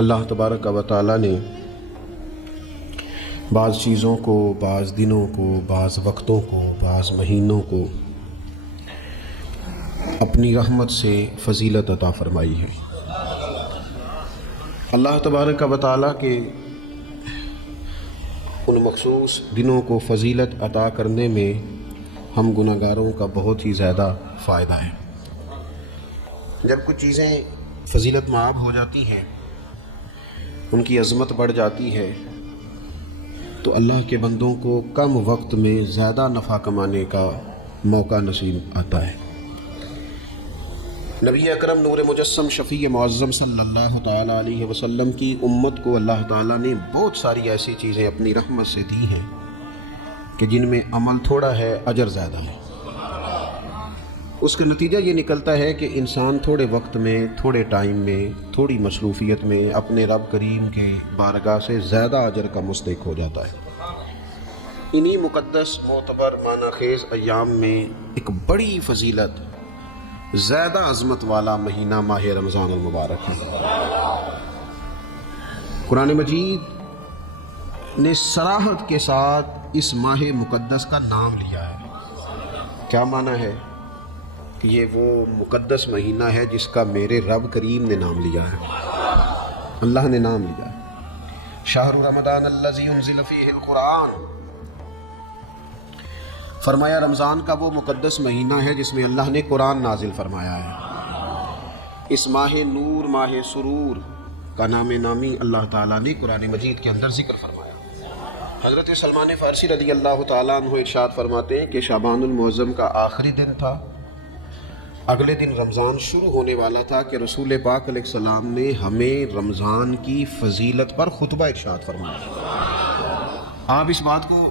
اللہ تبارک و تعالی نے بعض چیزوں کو، بعض دنوں کو، بعض وقتوں کو، بعض مہینوں کو اپنی رحمت سے فضیلت عطا فرمائی ہے۔ اللہ تبارک و تعالی کے ان مخصوص دنوں کو فضیلت عطا کرنے میں ہم گناہگاروں کا بہت ہی زیادہ فائدہ ہے۔ جب کچھ چیزیں فضیلت مآب ہو جاتی ہیں، ان کی عظمت بڑھ جاتی ہے، تو اللہ کے بندوں کو کم وقت میں زیادہ نفع کمانے کا موقع نصیب آتا ہے۔ نبی اکرم نور مجسم شفیع معظم صلی اللہ تعالیٰ علیہ وسلم کی امت کو اللہ تعالیٰ نے بہت ساری ایسی چیزیں اپنی رحمت سے دی ہیں کہ جن میں عمل تھوڑا ہے، اجر زیادہ ہے۔ اس کا نتیجہ یہ نکلتا ہے کہ انسان تھوڑے وقت میں، تھوڑے ٹائم میں، تھوڑی مصروفیت میں اپنے رب کریم کے بارگاہ سے زیادہ اجر کا مستحق ہو جاتا ہے۔ انہی مقدس، معتبر، معنی خیز ایام میں ایک بڑی فضیلت، زیادہ عظمت والا مہینہ ماہ رمضان المبارک ہے۔ قرآن مجید نے صراحت کے ساتھ اس ماہ مقدس کا نام لیا ہے۔ کیا معنی ہے؟ کہ یہ وہ مقدس مہینہ ہے جس کا میرے رب کریم نے نام لیا ہے، اللہ نے نام لیا ہے۔ شہر رمضان الذی انزل فیہ القرآن، فرمایا رمضان کا وہ مقدس مہینہ ہے جس میں اللہ نے قرآن نازل فرمایا ہے۔ اس ماہ نور، ماہ سرور کا نام نامی اللہ تعالیٰ نے قرآن مجید کے اندر ذکر فرمایا۔ حضرت سلمان فارسی رضی اللہ تعالیٰ عنہ ارشاد فرماتے ہیں کہ شعبان المعظم کا آخری دن تھا، اگلے دن رمضان شروع ہونے والا تھا کہ رسول پاک علیہ السلام نے ہمیں رمضان کی فضیلت پر خطبہ ارشاد فرمایا۔ آپ اس بات کو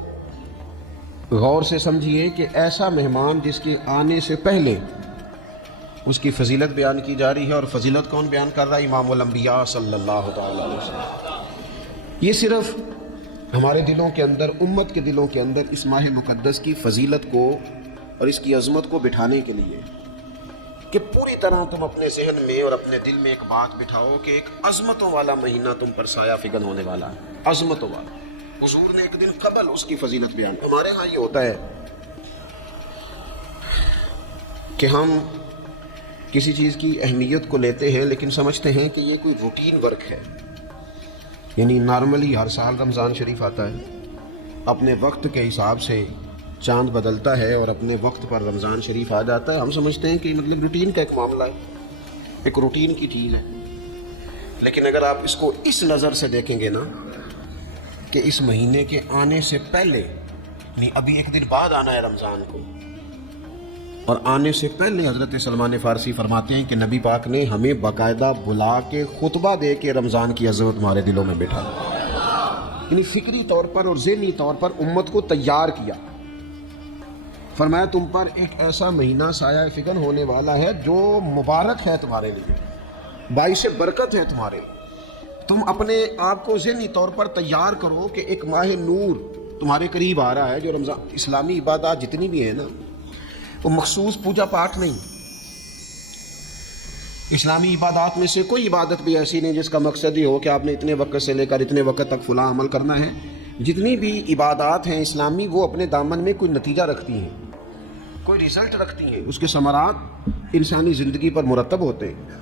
غور سے سمجھیے کہ ایسا مہمان جس کے آنے سے پہلے اس کی فضیلت بیان کی جا رہی ہے، اور فضیلت کون بیان کر رہا ہے؟ امام الانبیاء صلی اللہ تعالیٰ علیہ وسلم۔ یہ صرف ہمارے دلوں کے اندر، امت کے دلوں کے اندر اس ماہ مقدس کی فضیلت کو اور اس کی عظمت کو بٹھانے کے لیے کہ پوری طرح تم اپنے ذہن میں اور اپنے دل میں ایک بات بٹھاؤ کہ ایک عظمتوں والا مہینہ تم پر سایہ فگن ہونے والا ہے، عظمتوں والا۔ حضور نے ایک دن قبل اس کی فضیلت بیان۔ ہمارے ہاں یہ ہوتا ہے کہ ہم کسی چیز کی اہمیت کو لیتے ہیں لیکن سمجھتے ہیں کہ یہ کوئی روٹین ورک ہے، یعنی نارملی ہر سال رمضان شریف آتا ہے، اپنے وقت کے حساب سے چاند بدلتا ہے اور اپنے وقت پر رمضان شریف آ جاتا ہے۔ ہم سمجھتے ہیں کہ مطلب روٹین کا ایک معاملہ ہے، ایک روٹین کی چیز ہے۔ لیکن اگر آپ اس کو اس نظر سے دیکھیں گے نا کہ اس مہینے کے آنے سے پہلے، یعنی ابھی ایک دن بعد آنا ہے رمضان کو، اور آنے سے پہلے حضرت سلمان فارسی فرماتے ہیں کہ نبی پاک نے ہمیں باقاعدہ بلا کے خطبہ دے کے رمضان کی عظمت ہمارے دلوں میں بٹھا، یعنی فکری طور پر اور ذہنی طور پر امت کو تیار کیا۔ فرمایا تم پر ایک ایسا مہینہ سایہ فگن ہونے والا ہے جو مبارک ہے تمہارے لیے، باعث برکت ہے تمہارے لیے۔ تم اپنے آپ کو ذہنی طور پر تیار کرو کہ ایک ماہ نور تمہارے قریب آ رہا ہے۔ جو رمضان، اسلامی عبادات جتنی بھی ہیں نا، وہ مخصوص پوجا پاٹ نہیں۔ اسلامی عبادات میں سے کوئی عبادت بھی ایسی نہیں جس کا مقصد ہی ہو کہ آپ نے اتنے وقت سے لے کر اتنے وقت تک فلاں عمل کرنا ہے۔ جتنی بھی عبادات ہیں اسلامی، وہ اپنے دامن میں کوئی نتیجہ رکھتی ہیں، کوئی رزلٹ رکھتی ہیں، اس کے ثمرات انسانی زندگی پر مرتب ہوتے ہیں۔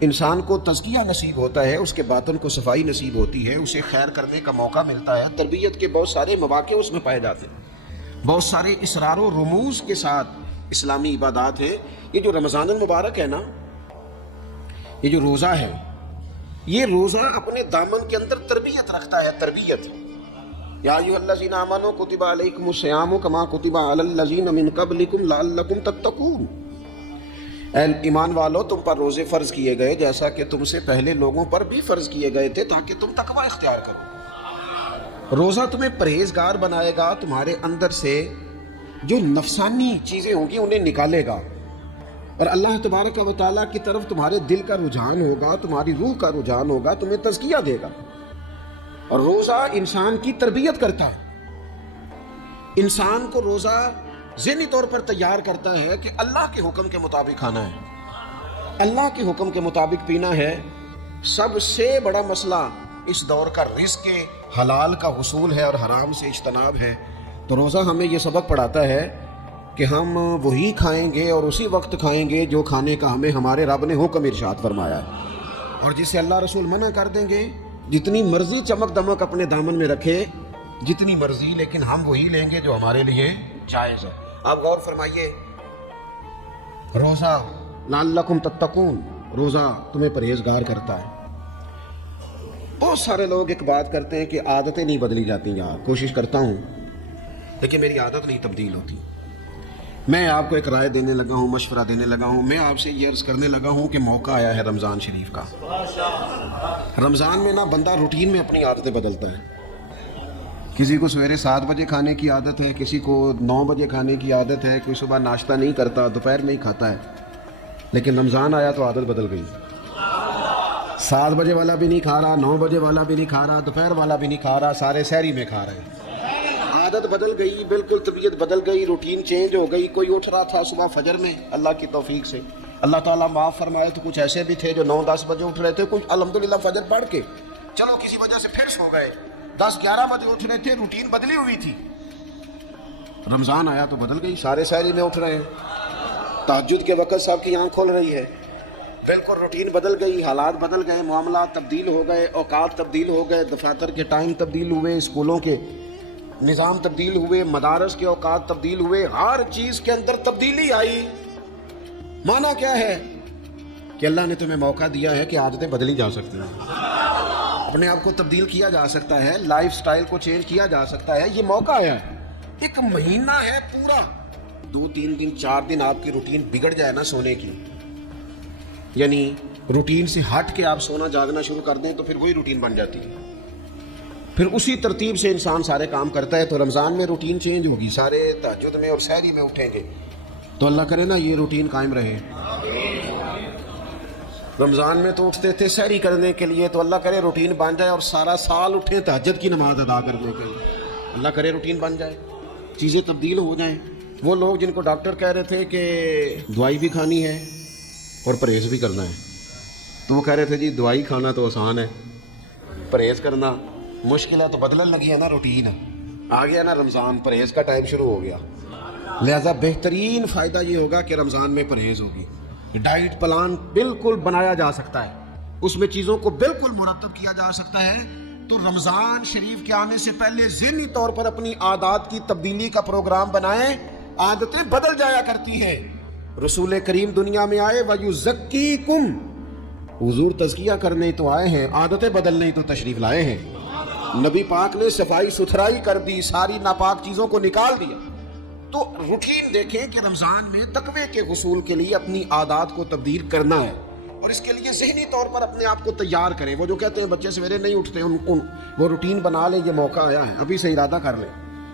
انسان کو تزکیہ نصیب ہوتا ہے، اس کے باطن کو صفائی نصیب ہوتی ہے، اسے خیر کرنے کا موقع ملتا ہے، تربیت کے بہت سارے مواقع اس میں پائے جاتے ہیں، بہت سارے اسرار و رموز کے ساتھ اسلامی عبادات ہیں۔ یہ جو رمضان المبارک ہے نا، یہ جو روزہ ہے، یہ روزہ اپنے دامن کے اندر تربیت رکھتا ہے، تربیت۔ یا ایھا الذین آمنوا کتب علیکم الصیام کما کتب علی الذین من قبلکم لعلکم تتقون۔ اے ایمان والو، تم پر روزے فرض کیے گئے جیسا کہ تم سے پہلے لوگوں پر بھی فرض کیے گئے تھے تاکہ تم تقوی اختیار کرو۔ روزہ تمہیں پرہیزگار بنائے گا، تمہارے اندر سے جو نفسانی چیزیں ہوں گی انہیں نکالے گا، اور اللہ تبارک و تعالیٰ کی طرف تمہارے دل کا رجحان ہوگا، تمہاری روح کا رجحان ہوگا، تمہیں تزکیہ دے گا۔ اور روزہ انسان کی تربیت کرتا ہے، انسان کو روزہ ذہنی طور پر تیار کرتا ہے کہ اللہ کے حکم کے مطابق کھانا ہے، اللہ کے حکم کے مطابق پینا ہے، سب سے بڑا مسئلہ اس دور کا رزق حلال کا حصول ہے اور حرام سے اجتناب ہے. تو روزہ ہمیں یہ سبق پڑھاتا ہے کہ ہم وہی کھائیں گے اور اسی وقت کھائیں گے جو کھانے کا ہمیں ہمارے رب نے حکم ارشاد فرمایا ہے، اور جسے اللہ رسول منع کر دیں گے جتنی مرضی چمک دمک اپنے دامن میں رکھے، جتنی مرضی، لیکن ہم وہی لیں گے جو ہمارے لیے جائز ہے. آپ غور فرمائیے، روزہ لعلکم تتقون، روزہ تمہیں پرہیزگار کرتا ہے. بہت سارے لوگ ایک بات کرتے ہیں کہ عادتیں نہیں بدلی جاتی. یار کوشش کرتا ہوں لیکن میری عادت نہیں تبدیل ہوتی. میں آپ کو ایک رائے دینے لگا ہوں، مشورہ دینے لگا ہوں. میں آپ سے یہ عرض کرنے لگا ہوں کہ موقع آیا ہے رمضان شریف کا. رمضان میں نا بندہ روٹین میں اپنی عادتیں بدلتا ہے. کسی کو سویرے 7 بجے کھانے کی عادت ہے، کسی کو 9 بجے کھانے کی عادت ہے، کوئی صبح ناشتہ نہیں کرتا، دوپہر نہیں کھاتا ہے. لیکن رمضان آیا تو عادت بدل گئی. 7 بجے والا بھی نہیں کھا رہا، 9 بجے والا بھی نہیں کھا رہا، دوپہر والا بھی نہیں کھا رہا، سارے سحری میں کھا رہے ہیں. عادت بدل گئی، بالکل طبیعت بدل گئی، روٹین چینج ہو گئی. کوئی اٹھ رہا تھا صبح فجر میں اللہ کی توفیق سے، اللہ تعالیٰ معاف فرمائے، تو کچھ ایسے بھی تھے جو 9-10 بجے اٹھ رہے تھے، کچھ الحمدللہ فجر پڑھ کے چلو کسی وجہ سے پھر سو گئے، 10-11 بجے اٹھ رہے تھے، روٹین بدلی ہوئی تھی. رمضان آیا تو بدل گئی، سارے سحری میں اٹھ رہے ہیں. تہجد کے وقت سب کی آنکھ کھول رہی ہے. بالکل روٹین بدل گئی، حالات بدل گئے، معاملات تبدیل ہو گئے، اوقات تبدیل ہو گئے، دفاتر کے ٹائم تبدیل ہوئے، اسکولوں کے نظام تبدیل ہوئے، مدارس کے اوقات تبدیل ہوئے، ہر چیز کے اندر تبدیلی آئی. معنی کیا ہے کہ اللہ نے تمہیں موقع دیا ہے کہ عادتیں بدلی جا سکتی ہیں، اپنے آپ کو تبدیل کیا جا سکتا ہے، لائف سٹائل کو چینج کیا جا سکتا ہے. یہ موقع آیا ہے. ایک مہینہ ہے پورا، 2-3 دن 4 دن آپ کی روٹین بگڑ جائے نا سونے کی، یعنی روٹین سے ہٹ کے آپ سونا جاگنا شروع کر دیں تو پھر وہی روٹین بن جاتی ہے. پھر اسی ترتیب سے انسان سارے کام کرتا ہے. تو رمضان میں روٹین چینج ہوگی، سارے تہجد میں اور سحری میں اٹھیں گے. تو اللہ کرے نا یہ روٹین قائم رہے. رمضان میں تو اٹھتے تھے سحری کرنے کے لیے، تو اللہ کرے روٹین بن جائے اور سارا سال اٹھیں تہجد کی نماز ادا کرنے کے لیے. اللہ کرے روٹین بن جائے، چیزیں تبدیل ہو جائیں. وہ لوگ جن کو ڈاکٹر کہہ رہے تھے کہ دوائی بھی کھانی ہے اور پرہیز بھی کرنا ہے، تو وہ کہہ رہے تھے جی دوائی کھانا تو آسان ہے، پرہیز کرنا مشکل ہے. تو بدلنے لگی ہے نا روٹین، آ گیا نا رمضان، پرہیز کا ٹائم شروع ہو گیا. لہذا بہترین فائدہ یہ ہوگا کہ رمضان میں پرہیز ہوگی. ڈائٹ پلان بالکل بنایا جا سکتا ہے، اس میں چیزوں کو بالکل مرتب کیا جا سکتا ہے. تو رمضان شریف کے آنے سے پہلے ذہنی طور پر اپنی عادات کی تبدیلی کا پروگرام بنائیں. عادتیں بدل جایا کرتی ہیں. رسول کریم دنیا میں آئے وَيُزَكِّيكُمْ، حضور تزکیہ کرنے تو آئے ہیں، عادتیں بدلنے تو تشریف لائے ہیں. نبی پاک نے صفائی ستھرائی کر دی، ساری ناپاک چیزوں کو نکال دیا. تو روٹین دیکھیں کہ رمضان میں تقوی کے حصول کے لیے اپنی عادات کو تبدیل کرنا ہے، اور اس کے لیے ذہنی طور پر اپنے آپ کو تیار کریں. وہ جو کہتے ہیں بچے سویرے نہیں اٹھتے، وہ روٹین بنا لیں. یہ موقع آیا ہے، ابھی سے ارادہ کر لیں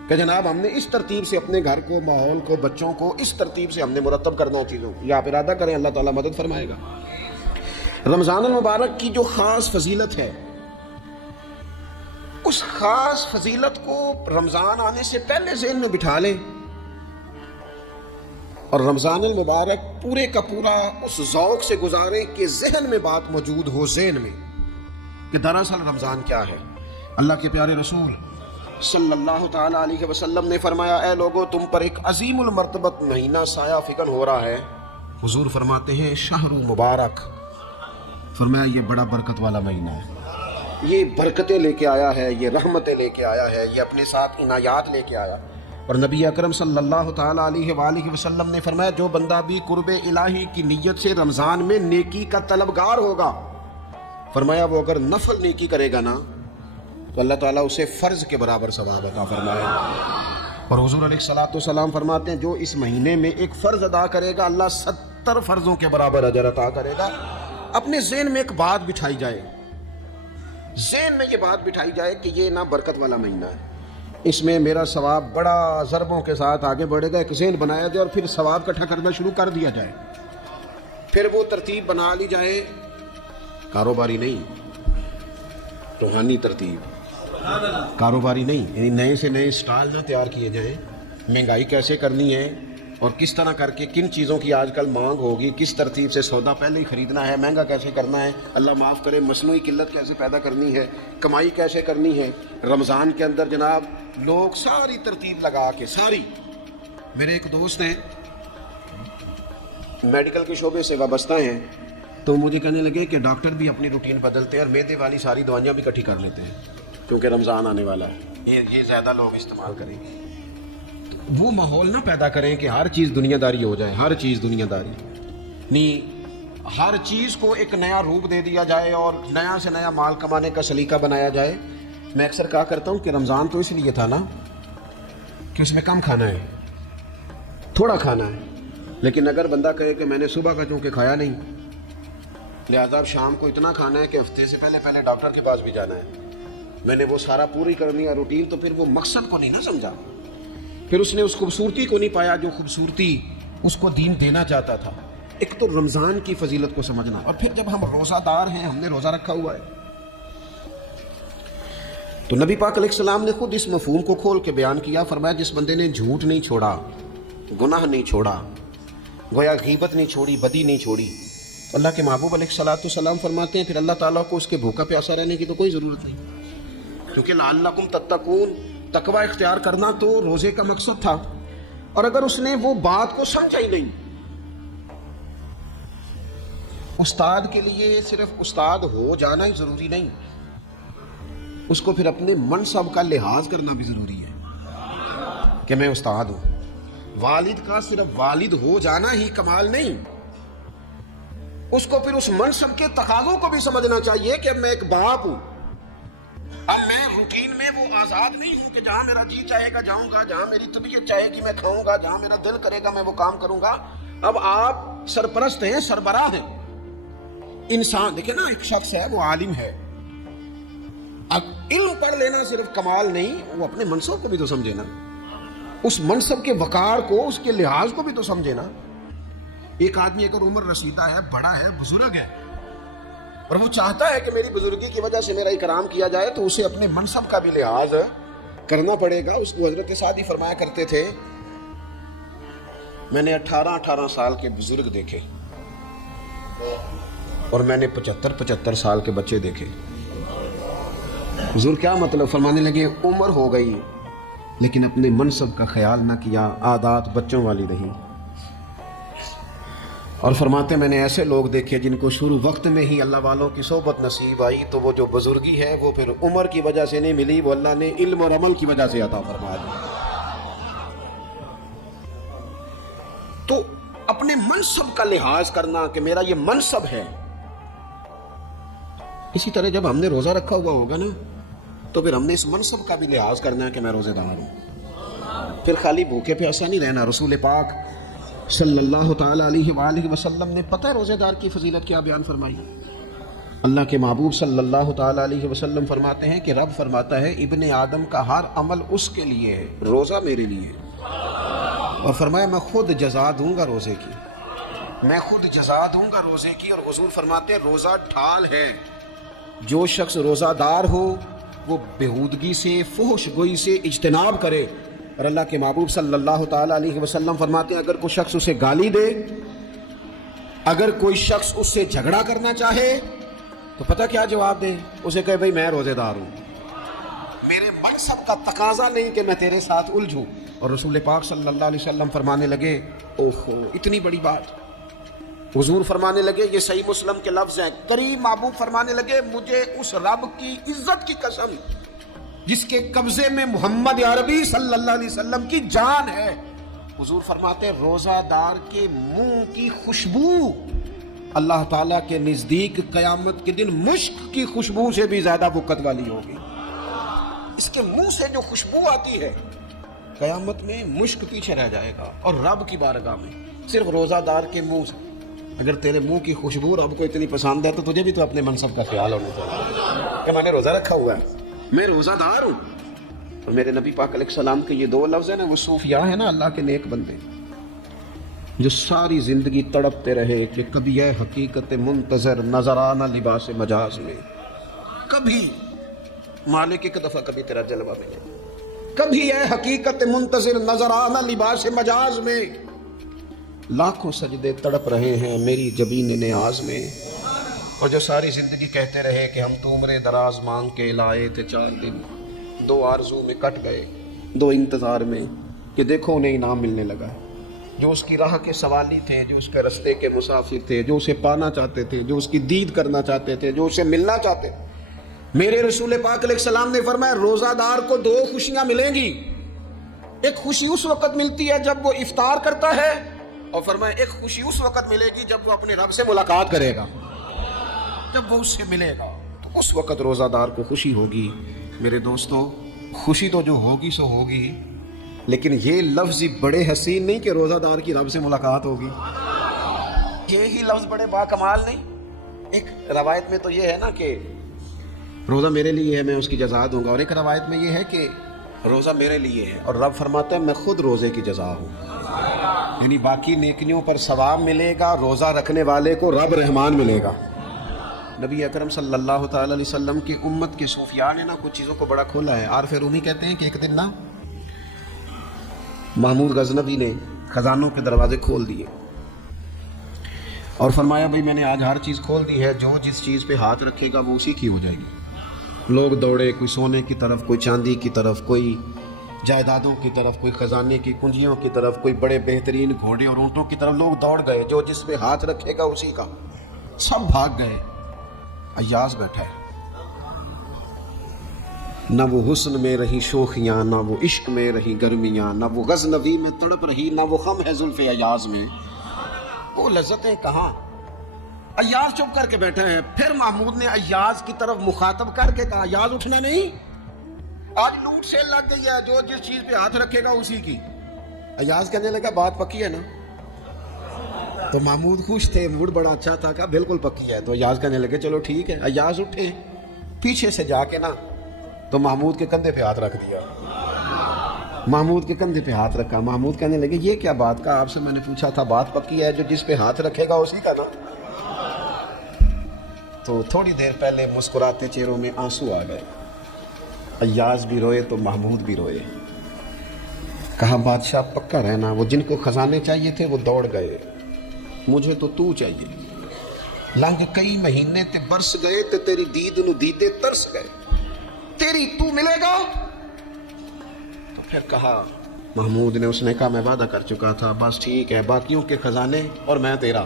کہ جناب ہم نے اس ترتیب سے اپنے گھر کو، ماحول کو، بچوں کو اس ترتیب سے ہم نے مرتب کرنا ہے چیزوں کو. یہ آپ ارادہ کریں، اللہ تعالیٰ مدد فرمائے گا. رمضان المبارک کی جو خاص فضیلت ہے، اس خاص فضیلت کو رمضان آنے سے پہلے ذہن میں بٹھا لیں، اور رمضان المبارک پورے کا پورا اس ذوق سے گزاریں کہ ذہن میں بات موجود ہو، ذہن میں کہ دراصل رمضان کیا ہے. اللہ کے پیارے رسول صلی اللہ تعالیٰ علیہ وسلم نے فرمایا، اے لوگو تم پر ایک عظیم المرتبت مہینہ سایہ فکن ہو رہا ہے. حضور فرماتے ہیں شہر مبارک، فرمایا یہ بڑا برکت والا مہینہ ہے، یہ برکتیں لے کے آیا ہے، یہ رحمتیں لے کے آیا ہے، یہ اپنے ساتھ عنایات لے کے آیا. اور نبی اکرم صلی اللہ تعالیٰ علیہ وآلہ وسلم نے فرمایا جو بندہ بھی قرب الہی کی نیت سے رمضان میں نیکی کا طلبگار ہوگا، فرمایا وہ اگر نفل نیکی کرے گا نا تو اللہ تعالیٰ اسے فرض کے برابر ثواب عطا فرمائے. اور حضور علیہ الصلوۃ والسلام فرماتے ہیں جو اس مہینے میں ایک فرض ادا کرے گا اللہ 70 فرضوں کے برابر اجر عطا کرے گا. اپنے ذہن میں ایک بات بٹھائی جائے، ذہن میں یہ بات بٹھائی جائے کہ یہ نا برکت والا مہینہ ہے، اس میں میرا ثواب بڑا ضربوں کے ساتھ آگے بڑھے گا. ایک ذہن بنایا جائے اور پھر ثواب اکٹھا کرنا شروع کر دیا جائے. پھر وہ ترتیب بنا لی جائے، کاروباری نہیں، روحانی ترتیب، کاروباری نہیں، یعنی نئے سے نئے سٹال نہ تیار کیے جائیں. مہنگائی کیسے کرنی ہے، اور کس طرح کر کے کن چیزوں کی آج کل مانگ ہوگی، کس ترتیب سے سودا پہلے ہی خریدنا ہے، مہنگا کیسے کرنا ہے، اللہ معاف کرے مصنوعی قلت کیسے پیدا کرنی ہے، کمائی کیسے کرنی ہے۔ رمضان کے اندر جناب لوگ ساری ترتیب لگا کے ساری، میرے ایک دوست ہیں میڈیکل کے شعبے سے وابستہ ہیں، تو مجھے کہنے لگے کہ ڈاکٹر بھی اپنی روٹین بدلتے ہیں اور معدے والی ساری دوائیاں بھی اکٹھی کر لیتے ہیں کیونکہ رمضان آنے والا ہے، یہ زیادہ لوگ استعمال کریں گے۔ وہ ماحول نہ پیدا کریں کہ ہر چیز دنیا داری ہو جائے، ہر چیز دنیا داری نہیں، ہر چیز کو ایک نیا روپ دے دیا جائے اور نیا سے نیا مال کمانے کا سلیقہ بنایا جائے۔ میں اکثر کہا کرتا ہوں کہ رمضان تو اس لیے تھا نا کہ اس میں کم کھانا ہے، تھوڑا کھانا ہے، لیکن اگر بندہ کہے کہ میں نے صبح کا چونکہ کھایا نہیں لہذا اب شام کو اتنا کھانا ہے کہ ہفتے سے پہلے ڈاکٹر کے پاس بھی جانا ہے، میں نے وہ سارا پوری کرنی ہے روٹین، تو پھر وہ مقصد کو نہیں نہ سمجھا، پھر اس نے اس خوبصورتی کو نہیں پایا جو خوبصورتی اس کو دین دینا چاہتا تھا۔ ایک تو رمضان کی فضیلت کو سمجھنا، اور پھر جب ہم روزہ دار ہیں، ہم نے روزہ رکھا ہوا ہے، تو نبی پاک علیہ السلام نے خود اس مفہوم کو کھول کے بیان کیا، فرمایا جس بندے نے جھوٹ نہیں چھوڑا، گناہ نہیں چھوڑا، گویا غیبت نہیں چھوڑی، بدی نہیں چھوڑی، اللہ کے محبوب علیہ الصلوۃ والسلام فرماتے ہیں پھر اللہ تعالیٰ کو اس کے بھوکا پیاسا رہنے کی تو کوئی ضرورت نہیں، کیونکہ لعلکم تتقون، تقوی اختیار کرنا تو روزے کا مقصد تھا، اور اگر اس نے وہ بات کو سمجھا ہی نہیں، استاد کے لیے صرف استاد ہو جانا ہی ضروری نہیں، اس کو پھر اپنے منصب کا لحاظ کرنا بھی ضروری ہے کہ میں استاد ہوں۔ والد کا صرف والد ہو جانا ہی کمال نہیں، اس کو پھر اس منصب کے تقاضوں کو بھی سمجھنا چاہیے کہ اب میں ایک باپ ہوں، اب میں روٹین میں وہ آزاد نہیں ہوں کہ جہاں میرا جی چاہے گا جاؤں گا، جہاں میری طبیعت چاہے گی میں کھاؤں گا، جہاں میرا دل کرے گا میں وہ کام کروں گا۔ اب آپ سرپرست ہیں، سربراہ ہیں، انسان دیکھیں نا، ایک شخص ہے وہ عالم ہے، اب علم پڑھ لینا صرف کمال نہیں، وہ اپنے منصب کو بھی تو سمجھے نا، اس منصب کے وقار کو، اس کے لحاظ کو بھی تو سمجھے نا۔ ایک آدمی اگر عمر رسیدہ ہے، بڑا ہے، بزرگ ہے، اور وہ چاہتا ہے کہ میری بزرگی کی وجہ سے میرا اکرام کیا جائے، تو اسے اپنے منصب کا بھی لحاظ کرنا پڑے گا۔ اس کو حضرت سعدی فرمایا کرتے تھے میں نے 18 سال کے بزرگ دیکھے اور میں نے 75 سال کے بچے دیکھے۔ حضور کیا مطلب؟ فرمانے لگے عمر ہو گئی لیکن اپنے منصب کا خیال نہ کیا، عادات بچوں والی رہی، اور فرماتے میں نے ایسے لوگ دیکھے جن کو شروع وقت میں ہی اللہ والوں کی صحبت نصیب آئی، تو وہ جو بزرگی ہے وہ پھر عمر کی وجہ سے نہیں ملی، وہ اللہ نے علم اور عمل کی وجہ سے عطا فرما دی۔ تو اپنے منصب کا لحاظ کرنا کہ میرا یہ منصب ہے۔ اسی طرح جب ہم نے روزہ رکھا ہوا ہوگا نا تو پھر ہم نے اس منصب کا بھی لحاظ کرنا ہے کہ میں روزے دار ہوں، پھر خالی بھوکے پیاسا نہیں رہنا۔ رسول پاک صلی اللہ تعالی علیہ وآلہ وسلم نے پتہ ہے روزے دار کی فضیلت کیا بیان فرمائی؟ اللہ کے محبوب صلی اللہ تعالی علیہ وسلم فرماتے ہیں کہ رب فرماتا ہے ابن آدم کا ہر عمل اس کے لیے ہے، روزہ میرے لیے ہے، اور فرمایا میں خود جزا دوں گا روزے کی، میں خود جزا دوں گا روزے کی۔ اور حضور فرماتے ہیں روزہ ڈھال ہے، جو شخص روزہ دار ہو وہ بےہودگی سے، فحش گوئی سے اجتناب کرے۔ اور اللہ کے محبوب صلی اللہ تعالی علیہ وسلم فرماتے ہیں اگر کوئی شخص اسے گالی دے، اگر کوئی شخص اس سے جھگڑا کرنا چاہے تو پتہ کیا جواب دے؟ اسے کہے بھئی میں روزے دار ہوں، میرے منصب کا تقاضا نہیں کہ میں تیرے ساتھ الجھوں۔ اور رسول پاک صلی اللہ علیہ وسلم فرمانے لگے اوہو اتنی بڑی بات، حضور فرمانے لگے یہ صحیح مسلم کے لفظ ہیں، کریم محبوب فرمانے لگے مجھے اس رب کی عزت کی قسم جس کے قبضے میں محمد عربی صلی اللہ علیہ وسلم کی جان ہے، حضور فرماتے ہیں روزہ دار کے منہ کی خوشبو اللہ تعالیٰ کے نزدیک قیامت کے دن مشک کی خوشبو سے بھی زیادہ بکت والی ہوگی۔ اس کے منہ سے جو خوشبو آتی ہے قیامت میں مشک پیچھے رہ جائے گا، اور رب کی بارگاہ میں صرف روزہ دار کے منہ سے، اگر تیرے منہ کی خوشبو رب کو اتنی پسند ہے تو تجھے بھی تو اپنے منصب کا خیال ہونا چاہیے کہ میں نے روزہ رکھا ہوا ہے، میں روزہ دار ہوں۔ اور میرے نبی پاک علیہ السلام کے یہ دو لفظ ہیں نا، وہ صوفیاء ہیں نا، اللہ کے نیک بندے جو ساری زندگی تڑپتے رہے کہ کبھی ہے حقیقت منتظر نظر آنا لباس مجاز میں، کبھی مالک ایک دفعہ کبھی تیرا جلوہ ملے، کبھی ہے حقیقت منتظر نظر آنا لباس مجاز میں، لاکھوں سجدے تڑپ رہے ہیں میری جبین نیاز میں، اور جو ساری زندگی کہتے رہے کہ ہم تو عمر دراز مانگ کے لائے تھے 4 دن، 2 آرزو میں کٹ گئے، 2 انتظار میں، کہ دیکھو انہیں انعام ملنے لگا ہے۔ جو اس کی راہ کے سوالی تھے، جو اس کے رستے کے مسافر تھے، جو اسے پانا چاہتے تھے، جو اس کی دید کرنا چاہتے تھے، جو اسے ملنا چاہتے تھے، میرے رسول پاک علیہ السلام نے فرمایا روزہ دار کو 2 خوشیاں ملیں گی۔ ایک خوشی اس وقت ملتی ہے جب وہ افطار کرتا ہے، اور فرمایا ایک خوشی اس وقت ملے گی جب وہ اپنے رب سے ملاقات کرے گا، جب وہ اس سے ملے گا تو اس وقت روزہ دار کو خوشی ہوگی۔ میرے دوستو، خوشی تو جو ہوگی سو ہوگی، لیکن یہ لفظ بڑے حسین نہیں کہ روزہ دار کی رب سے ملاقات ہوگی، یہی لفظ بڑے باکمال نہیں۔ ایک روایت میں تو یہ ہے نا کہ روزہ میرے لیے ہے، میں اس کی جزا دوں گا، اور ایک روایت میں یہ ہے کہ روزہ میرے لیے ہے اور رب فرماتا ہے میں خود روزے کی جزا ہوں، یعنی باقی نیکیوں پر ثواب ملے گا، روزہ رکھنے والے کو رب رحمان ملے گا۔ نبی اکرم صلی اللہ تعالی علیہ وسلم کی امت کے صوفیاء نے نا کچھ چیزوں کو بڑا کھولا ہے۔ عارف رومی کہتے ہیں کہ ایک دن نا محمود غزنوی نے خزانوں کے دروازے کھول دیے اور فرمایا بھئی میں نے آج ہر چیز کھول دی ہے، جو جس چیز پہ ہاتھ رکھے گا وہ اسی کی ہو جائے گی۔ لوگ دوڑے، کوئی سونے کی طرف، کوئی چاندی کی طرف، کوئی جائیدادوں کی طرف، کوئی خزانے کی کنجیوں کی طرف، کوئی بڑے بہترین گھوڑے اور اونٹوں کی طرف، لوگ دوڑ گئے، جو جس پہ ہاتھ رکھے گا اسی کا۔ سب بھاگ گئے، ایاز بیٹھا ہے، نہ وہ حسن میں رہی شوخیاں، نہ وہ عشق میں رہی گرمیاں، نہ وہ غزنوی میں تڑپ رہی، نہ وہ غم ہے زلف ایاز میں، وہ لذتیں کہاں۔ ایاز چپ کر کے بیٹھا ہے۔ پھر محمود نے ایاز کی طرف مخاطب کر کے کہا ایاز اٹھنا نہیں، آج لوٹ سے لگ گئی ہے، جو جس چیز پہ ہاتھ رکھے گا اسی کی۔ ایاز کہنے لگا بات پکی ہے نا؟ تو محمود خوش تھے، موڈ بڑا اچھا تھا، کہا بالکل پکی ہے۔ تو ایاز کہنے لگے چلو ٹھیک ہے۔ ایاز اٹھے، پیچھے سے جا کے نا تو محمود کے کندھے پہ ہاتھ رکھ دیا، محمود کے کندھے پہ ہاتھ رکھا۔ محمود کہنے لگے یہ کیا بات کا، آپ سے میں نے پوچھا تھا بات پکی ہے، جو جس پہ ہاتھ رکھے گا اسی کا نا۔ تو تھوڑی دیر پہلے مسکراتے چہروں میں آنسو آ گئے، ایاز بھی روئے تو محمود بھی روئے۔ کہا بادشاہ پکا رہنا، وہ جن کو خزانے چاہیے تھے وہ دوڑ گئے، مجھے تو چاہیے۔ لنگ کئی مہینے تے برس گئے تے تیری دید نو دیدے ترس گئے، تیری تو ملے گا۔ تو پھر کہا محمود نے، اس نے کہا میں وعدہ کر چکا تھا، بس ٹھیک ہے، باقیوں کے خزانے اور میں تیرا،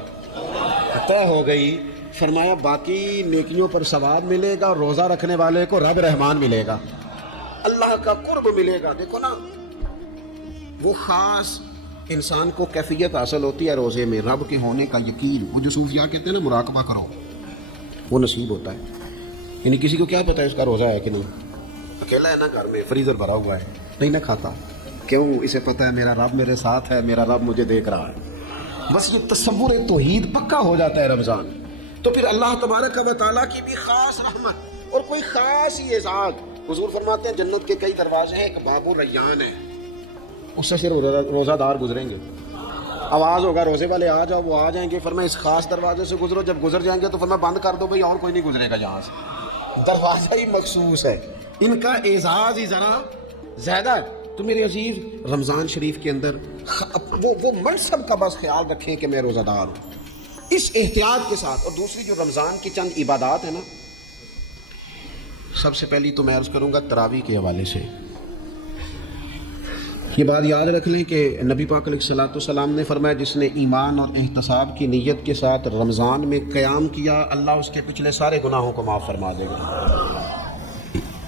طے ہو گئی۔ فرمایا باقی نیکیوں پر ثواب ملے گا، روزہ رکھنے والے کو رب رحمان ملے گا، اللہ کا قرب ملے گا۔ دیکھو نا، وہ خاص انسان کو کیفیت حاصل ہوتی ہے روزے میں، رب کے ہونے کا یقین۔ وہ جو صوفیاء کہتے ہیں نا مراقبہ کرو، وہ نصیب ہوتا ہے۔ یعنی کسی کو کیا پتا ہے اس کا روزہ ہے کہ نہیں، اکیلا ہے نا گھر میں، فریزر بھرا ہوا ہے، نہیں نہ کھاتا، کیوں؟ اسے پتا ہے میرا رب میرے ساتھ ہے، میرا رب مجھے دیکھ رہا ہے۔ بس یہ تصور توحید پکا ہو جاتا ہے رمضان، تو پھر اللہ تبارک و تعالیٰ کی بھی خاص رحمت اور کوئی خاص ہی اعزاز۔ حضور فرماتے ہیں جنت کے کئی دروازے ہیں، ایک باب الریان ہے، اس سے صرف روزہ دار گزریں گے۔ آواز ہوگا روزے والے آ جاؤ، وہ آ جائیں گے، فرمایا اس خاص دروازے سے گزرو، جب گزر جائیں گے تو فرمایا بند کر دو بھائی، اور کوئی نہیں گزرے گا یہاں سے، دروازہ ہی مخصوص ہے۔ ان کا اعزاز ہی ذرا زیادہ ہے۔ تو میرے عزیز، رمضان شریف کے اندر وہ منصب کا بس خیال رکھیں کہ میں روزہ دار ہوں، اس احتیاط کے ساتھ۔ اور دوسری جو رمضان کی چند عبادات ہیں نا، سب سے پہلی تو میں عرض کروں گا تراویح کے حوالے سے۔ یہ بات یاد رکھ لیں کہ نبی پاک علیہ الصلوۃ والسلام نے فرمایا جس نے ایمان اور احتساب کی نیت کے ساتھ رمضان میں قیام کیا، اللہ اس کے پچھلے سارے گناہوں کو معاف فرما دے گا۔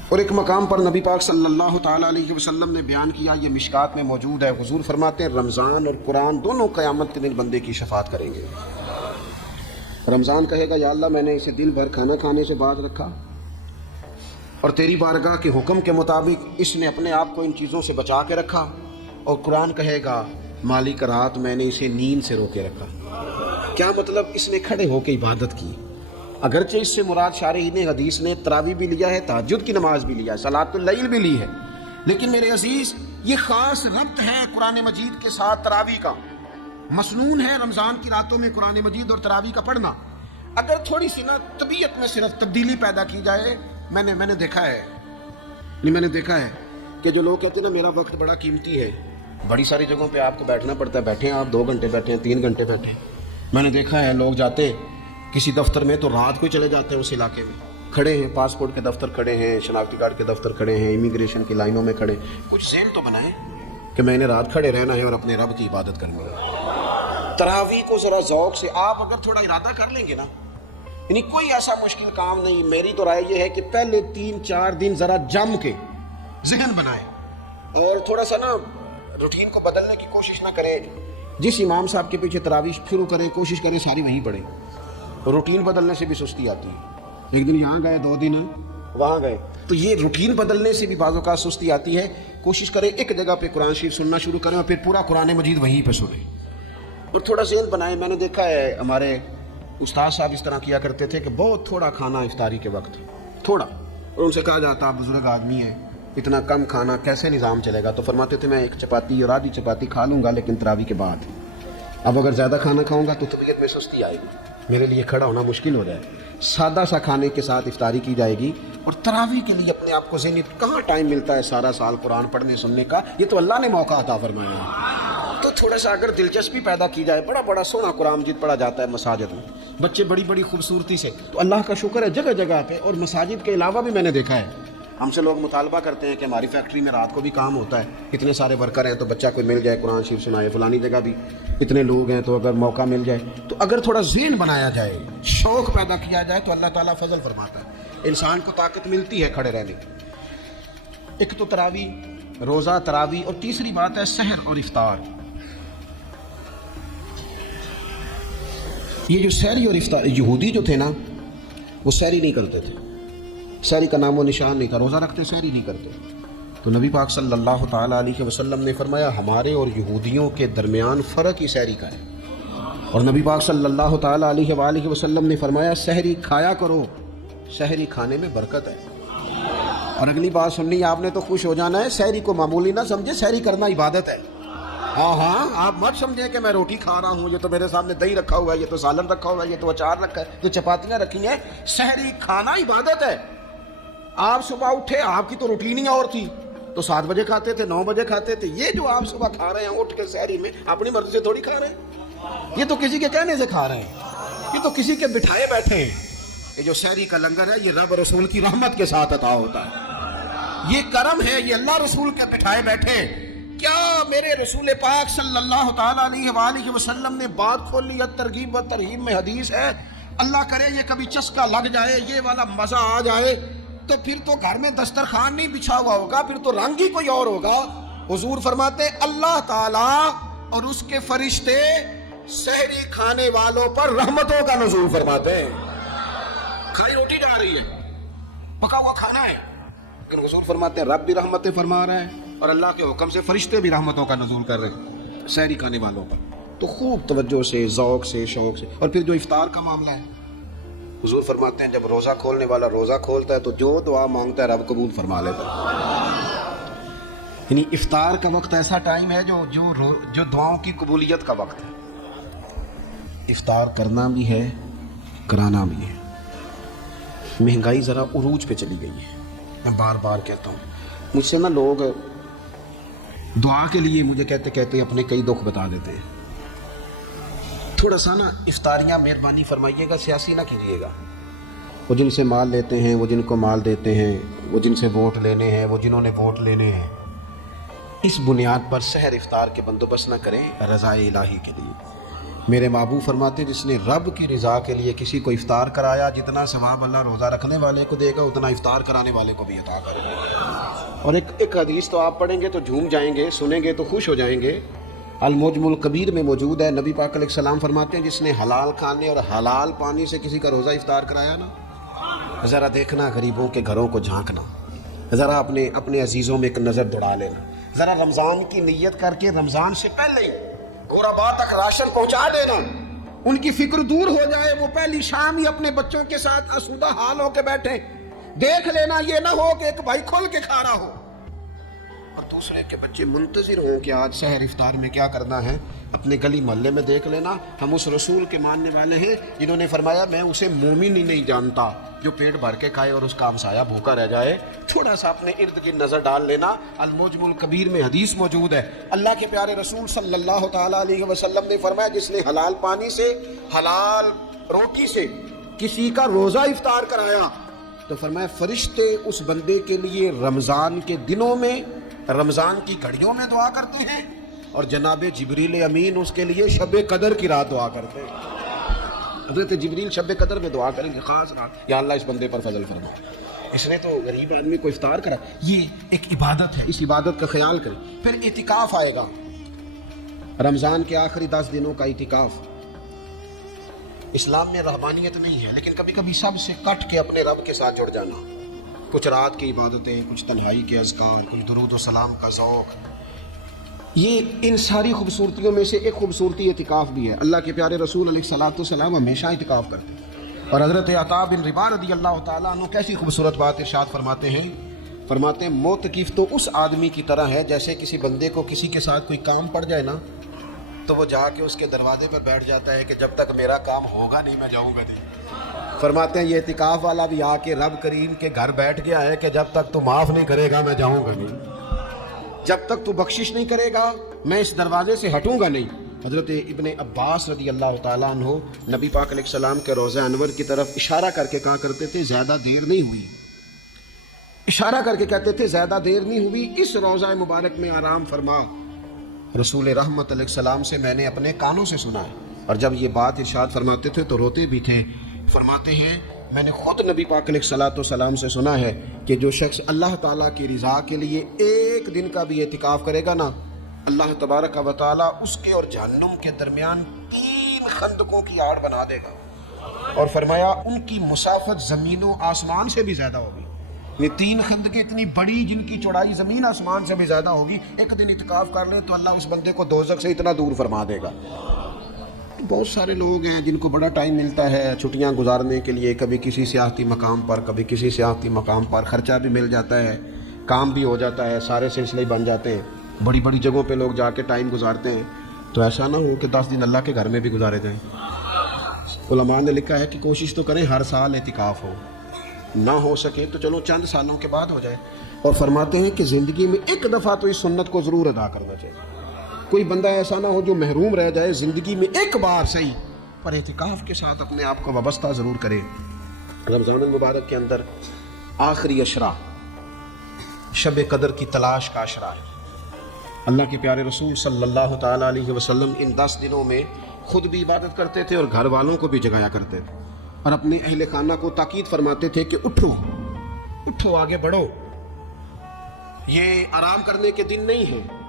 اور ایک مقام پر نبی پاک صلی اللہ تعالیٰ علیہ وسلم نے بیان کیا، یہ مشکات میں موجود ہے، حضور فرماتے ہیں رمضان اور قرآن دونوں قیامت کے دن بندے کی شفاعت کریں گے۔ رمضان کہے گا یا اللہ میں نے اسے دل بھر کھانا کھانے سے باز رکھا، اور تیری بارگاہ کے حکم کے مطابق اس نے اپنے آپ کو ان چیزوں سے بچا کے رکھا۔ اور قرآن کہے گا مالک رات میں نے اسے نیند سے روکے رکھا۔ کیا مطلب؟ اس نے کھڑے ہو کے عبادت کی، اگرچہ اس سے مراد شارحین حدیث نے تراویح بھی لیا ہے، تہجد کی نماز بھی لیا ہے، صلاۃ اللیل بھی لی ہے، لیکن میرے عزیز یہ خاص ربط ہے قرآن مجید کے ساتھ تراویح کا۔ مسنون ہے رمضان کی راتوں میں قرآن مجید اور تراویح کا پڑھنا۔ اگر تھوڑی سی نا طبیعت میں صرف تبدیلی پیدا کی جائے، میں نے دیکھا ہے کہ جو لوگ کہتے ہیں نا میرا وقت بڑا قیمتی ہے، بڑی ساری جگہوں پہ آپ کو بیٹھنا پڑتا ہے، بیٹھے ہیں آپ 2 گھنٹے بیٹھے ہیں، 3 گھنٹے بیٹھے ہیں۔ میں نے دیکھا ہے لوگ جاتے کسی دفتر میں تو رات کو چلے جاتے ہیں اس علاقے میں، کھڑے ہیں پاسپورٹ کے دفتر کھڑے ہیں، شناختی کارڈ کے دفتر کھڑے ہیں، امیگریشن کی لائنوں میں کھڑے۔ کچھ ذہن تو بنائیں کہ میں نے رات کھڑے رہنا ہے اور اپنے رب کی عبادت کرنی ہے۔ تراویح کو ذرا ذوق سے آپ اگر تھوڑا ارادہ کر لیں گے نا، یعنی کوئی ایسا مشکل کام نہیں۔ میری تو رائے یہ ہے کہ پہلے 3-4 دن ذرا جم کے ذہن بنائیں اور تھوڑا سا نا روٹین کو بدلنے کی کوشش نہ کریں۔ جس امام صاحب کے پیچھے تراویح شروع کریں کوشش کریں ساری وہیں پڑھیں۔ روٹین بدلنے سے بھی سستی آتی ہے، ایک دن یہاں گئے 2 دن وہاں گئے، تو یہ روٹین بدلنے سے بھی بعض اوقات سستی آتی ہے۔ کوشش کریں ایک جگہ پہ قرآن شریف سننا شروع کریں اور پھر پورا قرآن مجید وہیں پہ سنیں اور تھوڑا ذہن بنائیں۔ میں نے دیکھا ہے ہمارے استاد صاحب اس طرح کیا کرتے تھے کہ بہت تھوڑا کھانا افطاری کے وقت، تھوڑا، اور ان سے کہا جاتا بزرگ آدمی ہے اتنا کم کھانا کیسے نظام چلے گا؟ تو فرماتے تھے میں 1 چپاتی اور آدھی چپاتی کھا لوں گا لیکن تراویح کے بعد۔ اب اگر زیادہ کھانا کھاؤں گا تو طبیعت میں سستی آئے گی، میرے لیے کھڑا ہونا مشکل ہو جائے۔ سادہ سا کھانے کے ساتھ افطاری کی جائے گی اور تراویح کے لیے اپنے آپ کو ذہنی کہاں ٹائم ملتا ہے سارا سال قرآن پڑھنے سننے کا، یہ تو اللہ نے موقع عطا فرمایا ہے۔ تو تھوڑا سا اگر دلچسپی پیدا کی جائے، بڑا سونا قرآن مجید پڑھا جاتا ہے مساجد میں، بچے بڑی خوبصورتی سے، تو اللہ کا شکر ہے جگہ جگہ پہ۔ اور مساجد کے علاوہ بھی میں نے دیکھا ہے ہم سے لوگ مطالبہ کرتے ہیں کہ ہماری فیکٹری میں رات کو بھی کام ہوتا ہے، اتنے سارے ورکر ہیں تو بچہ کوئی مل جائے قرآن شریف سنائے، فلانی جگہ بھی اتنے لوگ ہیں تو اگر موقع مل جائے تو اگر تھوڑا ذہن بنایا جائے، شوق پیدا کیا جائے تو اللہ تعالیٰ فضل فرماتا ہے، انسان کو طاقت ملتی ہے کھڑے رہنے کی۔ ایک تو تراویح، روزہ، تراویح، اور تیسری بات ہے سحر اور افطار۔ یہ جو سحری اور افطار، یہودی جو تھے نا وہ سحری نہیں کرتے تھے، سحری کا نام و نشان نہیں تھا، روزہ رکھتے سحری نہیں کرتے۔ تو نبی پاک صلی اللہ تعالیٰ علیہ وسلم نے فرمایا ہمارے اور یہودیوں کے درمیان فرق ہی سحری کا ہے، اور نبی پاک صلی اللہ تعالیٰ علیہ وآلہ وسلم نے فرمایا سحری کھایا کرو، سحری کھانے میں برکت ہے۔ اور اگلی بات سننی آپ نے تو خوش ہو جانا ہے، سحری کو معمولی نہ سمجھے، سحری کرنا عبادت ہے۔ ہاں آپ مت سمجھیں کہ میں روٹی کھا رہا ہوں، یہ تو میرے سامنے دہی رکھا ہوا ہے، یہ تو سالن رکھا ہوا ہے، یہ تو اچار رکھا ہے، تو چپاتیاں رکھی ہیں۔ سحری کھانا عبادت ہے۔ آپ صبح اٹھے، آپ کی تو روٹین ہی اور تھی، تو 7 بجے کھاتے تھے، 9 بجے کھاتے تھے۔ یہ جو آپ صبح کھا رہے ہیں اٹھ کے سحری میں، اپنی مرضی سے تھوڑی کھا رہے ہیں، یہ تو کسی کے کہنے سے کھا رہے ہیں، یہ تو کسی کے بٹھائے بیٹھے ہیں۔ یہ جو سحری کا لنگر ہے یہ رب رسول کی رحمت کے ساتھ عطا ہوتا ہے، یہ کرم ہے، یہ اللہ رسول کے بٹھائے بیٹھے۔ کیا میرے رسول پاک صلی اللہ تعالیٰ علیہ وآلہ وسلم نے بات کھول لی، ترغیب و ترہیب میں حدیث ہے، اللہ کرے یہ کبھی چسکا لگ جائے، یہ والا مزہ آ جائے تو پھر تو گھر میں دسترخوان نہیں بچھا ہوا ہوگا، پھر تو رنگ ہی کوئی اور ہوگا۔ حضور فرماتے اللہ تعالیٰ اور اس کے فرشتے سحری کھانے والوں پر رحمتوں کا نزول فرماتے ہیں۔ کھائی روٹی جا رہی ہے، پکا ہوا کھانا ہے، لیکن حضور فرماتے ہیں رب بھی رحمتیں فرما رہا ہے اور اللہ کے حکم سے فرشتے بھی رحمتوں کا نزول کر رہے ہیں سحری کھانے والوں پر۔ تو خوب توجہ سے، ذوق سے، شوق سے۔ اور پھر جو افطار کا معاملہ ہے، حضور فرماتے ہیں جب روزہ کھولنے والا روزہ کھولتا ہے تو جو دعا مانگتا ہے رب قبول فرما لیتا ہے۔ یعنی افطار کا وقت ایسا ٹائم ہے جو دعاؤں کی قبولیت کا وقت ہے۔ افطار کرنا بھی ہے، کرانا بھی ہے۔ مہنگائی ذرا عروج پہ چلی گئی ہے، میں بار بار کہتا ہوں، مجھ سے نا لوگ دعا کے لیے مجھے کہتے اپنے کئی دکھ بتا دیتے ہیں۔ تھوڑا سا نا افطاریاں مہربانی فرمائیے گا، سیاسی نہ کیجیے گا۔ وہ جن سے مال لیتے ہیں، وہ جن کو مال دیتے ہیں، وہ جن سے ووٹ لینے ہیں، وہ جنہوں نے ووٹ لینے ہیں، اس بنیاد پر سحر افطار کے بندوبست نہ کریں رضا الہی کے لیے۔ میرے محبوب فرماتے جس نے رب کی رضا کے لیے کسی کو افطار کرایا، جتنا ثواب اللہ روزہ رکھنے والے کو دے گا اتنا افطار کرانے والے کو بھی عطا کرے گا۔ اور ایک حدیث تو آپ پڑھیں گے تو جھوم جائیں گے، سنیں گے تو خوش ہو جائیں گے، المجم الکبیر میں موجود ہے۔ نبی پاک علیہ السلام فرماتے ہیں جس نے حلال کھانے اور حلال پانی سے کسی کا روزہ افطار کرایا نا، ذرا دیکھنا غریبوں کے گھروں کو جھانکنا، ذرا اپنے عزیزوں میں ایک نظر دوڑا لینا، ذرا رمضان کی نیت کر کے رمضان سے پہلے غربا تک راشن پہنچا دینا، ان کی فکر دور ہو جائے، وہ پہلی شام ہی اپنے بچوں کے ساتھ آسودہ حال ہو کے بیٹھے۔ دیکھ لینا یہ نہ ہو کہ ایک بھائی کھل کے کھا رہا ہو، اور دوسرے کے بچے منتظر ہوں کہ آج سحر افطار میں کیا کرنا ہے، اپنے گلی محلے میں دیکھ لینا ہم اس رسول کے ماننے والے ہیں جنہوں نے فرمایا میں اسے مومن ہی نہیں جانتا جو پیٹ بھر کے کھائے اور اس کا ہمسایہ بھوکا رہ جائے۔ تھوڑا سا اپنے ارد گرد نظر ڈال لینا، المعجم الکبیر میں حدیث موجود ہے، اللہ کے پیارے رسول صلی اللہ تعالیٰ علیہ وسلم نے فرمایا جس نے حلال پانی سے حلال روٹی سے کسی کا روزہ افطار کرایا تو فرمایا فرشتے اس بندے کے لیے رمضان کے دنوں میں رمضان کی گھڑیوں میں دعا کرتے ہیں، اور جناب جبریل امین اس کے لیے شب قدر کی رات دعا کرتے ہیں۔ حضرت جبریل شب قدر میں دعا کریں گے خاص رات، یا اللہ اس بندے پر فضل فرما، اس نے تو غریب آدمی کو افطار کرا۔ یہ ایک عبادت ہے، اس عبادت کا خیال کریں۔ پھر اعتکاف آئے گا، رمضان کے آخری 10 دنوں کا اعتکاف۔ اسلام میں رہبانیت نہیں ہے، لیکن کبھی کبھی سب سے کٹ کے اپنے رب کے ساتھ جڑ جانا، کچھ رات کی عبادتیں، کچھ تنہائی کے اذکار، کچھ درود و سلام کا ذوق، یہ ان ساری خوبصورتیوں میں سے ایک خوبصورتی اعتکاف بھی ہے۔ اللہ کے پیارے رسول علیہ الصلوۃ والسلام ہمیشہ اعتکاف کرتے ہیں، اور حضرت عطا بن رباح رضی اللہ تعالیٰ عنہ کیسی خوبصورت بات ارشاد فرماتے ہیں، معتکف تو اس آدمی کی طرح ہے جیسے کسی بندے کو کسی کے ساتھ کوئی کام پڑ جائے نا تو وہ جا کے اس کے دروازے پر بیٹھ جاتا ہے کہ جب تک میرا کام ہوگا نہیں میں جاؤں گا نہیں۔ فرماتے ہیں یہ اعتکاف والا بھی آ کے رب کریم کے گھر بیٹھ گیا ہے کہ جب تک تو معاف نہیں کرے گا میں جاؤں گا نہیں، جب تک تو بخشش نہیں کرے گا میں اس دروازے سے ہٹوں گا نہیں۔ حضرت ابن عباس رضی اللہ تعالیٰ عنہ نبی پاک علیہ السلام کے روضہ انور کی طرف اشارہ کر کے کہا کرتے تھے زیادہ دیر نہیں ہوئی، اشارہ کر کے کہتے تھے زیادہ دیر نہیں ہوئی، اس روضہ مبارک میں آرام فرما۔ رسول رحمت علیہ السلام سے میں نے اپنے کانوں سے سنا ہے، اور جب یہ بات ارشاد فرماتے تھے تو روتے بھی تھے۔ فرماتے ہیں میں نے خود نبی پاک علیہ الصلوۃ والسلام سے سنا ہے کہ جو شخص اللہ تعالیٰ کی رضا کے لیے ایک دن کا بھی اعتکاف کرے گا نا، اللہ تبارک و تعالیٰ اس کے اور جہنم کے درمیان 3 خندقوں کی آڑ بنا دے گا، اور فرمایا ان کی مسافت زمین و آسمان سے بھی زیادہ ہوگی۔ یہ 3 خندقیں اتنی بڑی جن کی چوڑائی زمین آسمان سے بھی زیادہ ہوگی، ایک دن اعتکاف کر لیں تو اللہ اس بندے کو دوزخ سے اتنا دور فرما دے گا۔ بہت سارے لوگ ہیں جن کو بڑا ٹائم ملتا ہے چھٹیاں گزارنے کے لیے، کبھی کسی سیاحتی مقام پر کبھی کسی سیاحتی مقام پر، خرچہ بھی مل جاتا ہے، کام بھی ہو جاتا ہے، سارے سلسلے بن جاتے ہیں، بڑی بڑی جگہوں پہ لوگ جا کے ٹائم گزارتے ہیں، تو ایسا نہ ہو کہ 10 دن اللہ کے گھر میں بھی گزارے جائیں۔ علماء نے لکھا ہے کہ کوشش تو کریں ہر سال اعتکاف ہو، نہ ہو سکے تو چلو چند سالوں کے بعد ہو جائے، اور فرماتے ہیں کہ زندگی میں ایک دفعہ تو اس سنت کو ضرور ادا کرنا چاہیے۔ کوئی بندہ ایسا نہ ہو جو محروم رہ جائے، زندگی میں ایک بار صحیح پر اعتکاف کے ساتھ اپنے آپ کو وابستہ ضرور کرے۔ رمضان المبارک کے اندر آخری عشرہ شب قدر کی تلاش کا عشرہ ہے۔ اللہ کے پیارے رسول صلی اللہ تعالیٰ علیہ وسلم ان 10 دنوں میں خود بھی عبادت کرتے تھے اور گھر والوں کو بھی جگایا کرتے تھے، اور اپنے اہل خانہ کو تاکید فرماتے تھے کہ اٹھو اٹھو آگے بڑھو، یہ آرام کرنے کے دن نہیں ہیں۔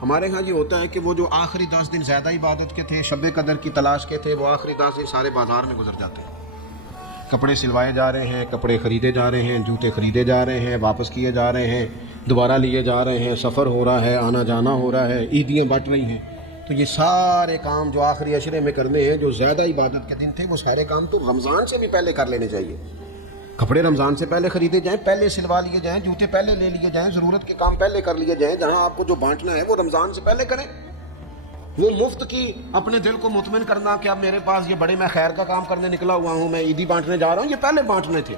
ہمارے ہاں یہ ہوتا ہے کہ وہ جو آخری 10 دن زیادہ عبادت کے تھے، شب قدر کی تلاش کے تھے، وہ آخری 10 دن سارے بازار میں گزر جاتے ہیں، کپڑے سلوائے جا رہے ہیں، کپڑے خریدے جا رہے ہیں، جوتے خریدے جا رہے ہیں، واپس کیے جا رہے ہیں، دوبارہ لیے جا رہے ہیں، سفر ہو رہا ہے، آنا جانا ہو رہا ہے، عیدیاں بٹ رہی ہیں۔ تو یہ سارے کام جو آخری عشرے میں کرنے ہیں، جو زیادہ عبادت کے دن تھے، وہ سارے کام تو رمضان سے بھی پہلے کر لینے چاہیے۔ کپڑے رمضان سے پہلے خریدے جائیں، پہلے سلوا لیے جائیں، جوتے پہلے لے لیے جائیں، ضرورت کے کام پہلے کر لیے جائیں، جہاں آپ کو جو بانٹنا ہے وہ رمضان سے پہلے کریں۔ وہ مفت کی اپنے دل کو مطمئن کرنا کہ اب میرے پاس یہ بڑے میں خیر کا کام کرنے نکلا ہوا ہوں، میں عیدی بانٹنے جا رہا ہوں، یہ پہلے بانٹنے تھے۔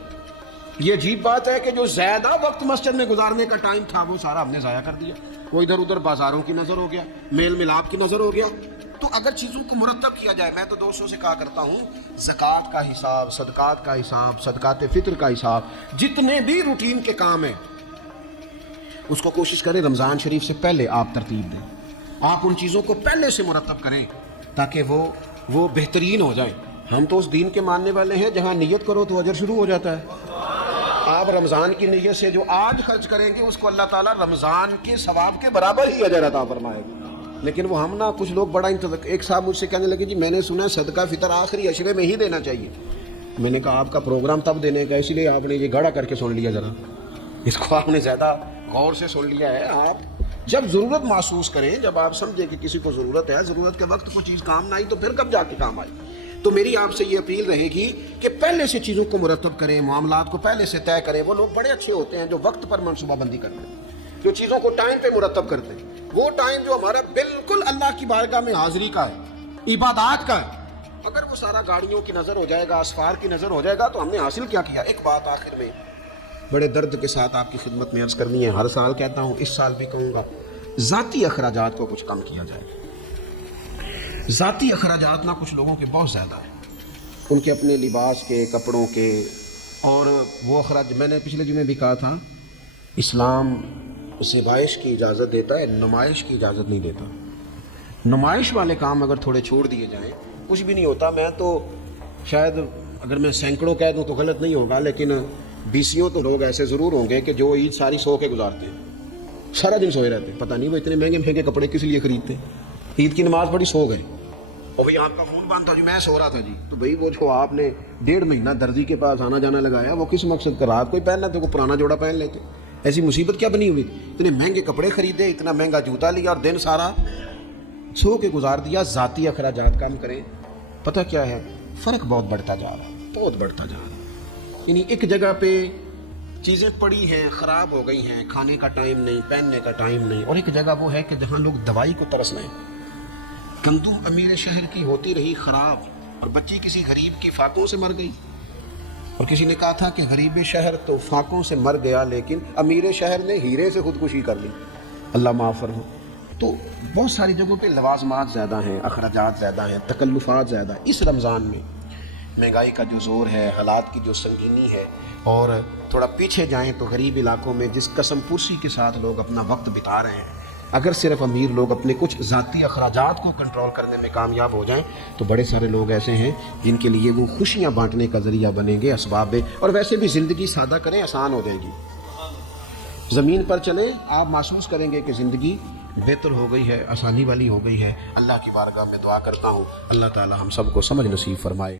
یہ عجیب بات ہے کہ جو زیادہ وقت مسجد میں گزارنے کا ٹائم تھا وہ سارا ہم نے ضائع کر دیا، وہ ادھر ادھر بازاروں کی نظر ہو گیا، میل ملاپ کی نظر ہو گیا۔ تو اگر چیزوں کو مرتب کیا جائے، میں تو دوستوں سے کہا کرتا ہوں زکوٰۃ کا حساب، صدقات کا حساب، صدقات فطر کا حساب، جتنے بھی روٹین کے کام ہیں اس کو کوشش کریں رمضان شریف سے پہلے آپ ترتیب دیں، آپ ان چیزوں کو پہلے سے مرتب کریں تاکہ وہ بہترین ہو جائیں۔ ہم تو اس دین کے ماننے والے ہیں جہاں نیت کرو تو اجر شروع ہو جاتا ہے۔ آپ رمضان کی نیت سے جو آج خرچ کریں گے اس کو اللہ تعالیٰ رمضان کے ثواب کے برابر ہی اجر عطا فرمائے گا۔ لیکن وہ ہم نا کچھ لوگ بڑا ایک صاحب مجھ سے کہنے لگے جی میں نے سنا ہے صدقہ فطر آخری عشرے میں ہی دینا چاہیے۔ میں نے کہا آپ کا پروگرام تب دینے کا، اس لیے آپ نے یہ گاڑا کر کے سن لیا، ذرا اس کو آپ نے زیادہ غور سے سن لیا ہے۔ آپ جب ضرورت محسوس کریں، جب آپ سمجھیں کہ کسی کو ضرورت ہے، ضرورت کے وقت کوئی چیز کام نہ آئی تو پھر کب جا کے کام آئی۔ تو میری آپ سے یہ اپیل رہے گی کہ پہلے سے چیزوں کو مرتب کریں، معاملات کو پہلے سے طے کریں۔ وہ لوگ بڑے اچھے ہوتے ہیں جو وقت پر منصوبہ بندی کرتے ہیں، جو چیزوں کو ٹائم پہ مرتب کرتے ہیں، وہ ٹائم جو ہمارا بالکل اللہ کی بارگاہ میں حاضری کا ہے، عبادات کا ہے، اگر وہ سارا گاڑیوں کی نظر ہو جائے گا، اسفار کی نظر ہو جائے گا تو ہم نے حاصل کیا کیا؟ ایک بات آخر میں بڑے درد کے ساتھ آپ کی خدمت میں عرض کرنی ہے، ہر سال کہتا ہوں، اس سال بھی کہوں گا، ذاتی اخراجات کو کچھ کم کیا جائے۔ ذاتی اخراجات نہ کچھ لوگوں کے بہت زیادہ ہیں، ان کے اپنے لباس کے، کپڑوں کے، اور وہ اخراج میں نے پچھلے جمعے بھی کہا تھا، اسلام زیبائش کی اجازت دیتا ہے، نمائش کی اجازت نہیں دیتا۔ نمائش والے کام اگر تھوڑے چھوڑ دیے جائیں کچھ بھی نہیں ہوتا۔ میں تو شاید اگر میں سینکڑوں کہہ دوں تو غلط نہیں ہوگا، لیکن بیسیوں تو لوگ ایسے ضرور ہوں گے کہ جو عید ساری سو کے گزارتے ہیں، سارا دن سوئے رہتے ہیں، پتہ نہیں وہ اتنے مہنگے مہنگے کپڑے کس لیے خریدتے ہیں، عید کی نماز پڑھی سو گئے، اور بھئی آپ کا فون بند تھا جی میں سو رہا تھا جی، تو بھئی وہ جو آپ نے 1.5 مہینہ درزی کے پاس آنا جانا لگایا وہ کس مقصد کا؟ رات کوئی پہننا تو کوئی پرانا جوڑا پہن لیتے۔ ایسی مصیبت کیا بنی ہوئی؟ اتنے مہنگے کپڑے خریدے، اتنا مہنگا جوتا لیا اور دن سارا سو کے گزار دیا۔ ذاتی اخراجات کم کریں۔ پتہ کیا ہے، فرق بہت بڑھتا جا رہا ہے، بہت بڑھتا جا رہا ہے۔ یعنی ایک جگہ پہ چیزیں پڑی ہیں، خراب ہو گئی ہیں، کھانے کا ٹائم نہیں، پہننے کا ٹائم نہیں، اور ایک جگہ وہ ہے کہ جہاں لوگ دوائی کو ترس رہے ہیں۔ گندم امیر شہر کی ہوتی رہی خراب، اور بچی کسی غریب کی فاقوں سے مر گئی، اور کسی نے کہا تھا کہ غریب شہر تو فاقوں سے مر گیا لیکن امیر شہر نے ہیرے سے خودکشی کر لی، اللہ معاف فرمائے۔ تو بہت ساری جگہوں پہ لوازمات زیادہ ہیں، اخراجات زیادہ ہیں، تکلفات زیادہ ہیں۔ اس رمضان میں مہنگائی کا جو زور ہے، حالات کی جو سنگینی ہے، اور تھوڑا پیچھے جائیں تو غریب علاقوں میں جس قسم پرسی کے ساتھ لوگ اپنا وقت بتا رہے ہیں، اگر صرف امیر لوگ اپنے کچھ ذاتی اخراجات کو کنٹرول کرنے میں کامیاب ہو جائیں تو بڑے سارے لوگ ایسے ہیں جن کے لیے وہ خوشیاں بانٹنے کا ذریعہ بنیں گے، اسباب۔ اور ویسے بھی زندگی سادہ کریں، آسان ہو جائے گی۔ زمین پر چلیں، آپ محسوس کریں گے کہ زندگی بہتر ہو گئی ہے، آسانی والی ہو گئی ہے۔ اللہ کی بارگاہ میں دعا کرتا ہوں اللہ تعالی ہم سب کو سمجھ نصیب فرمائے۔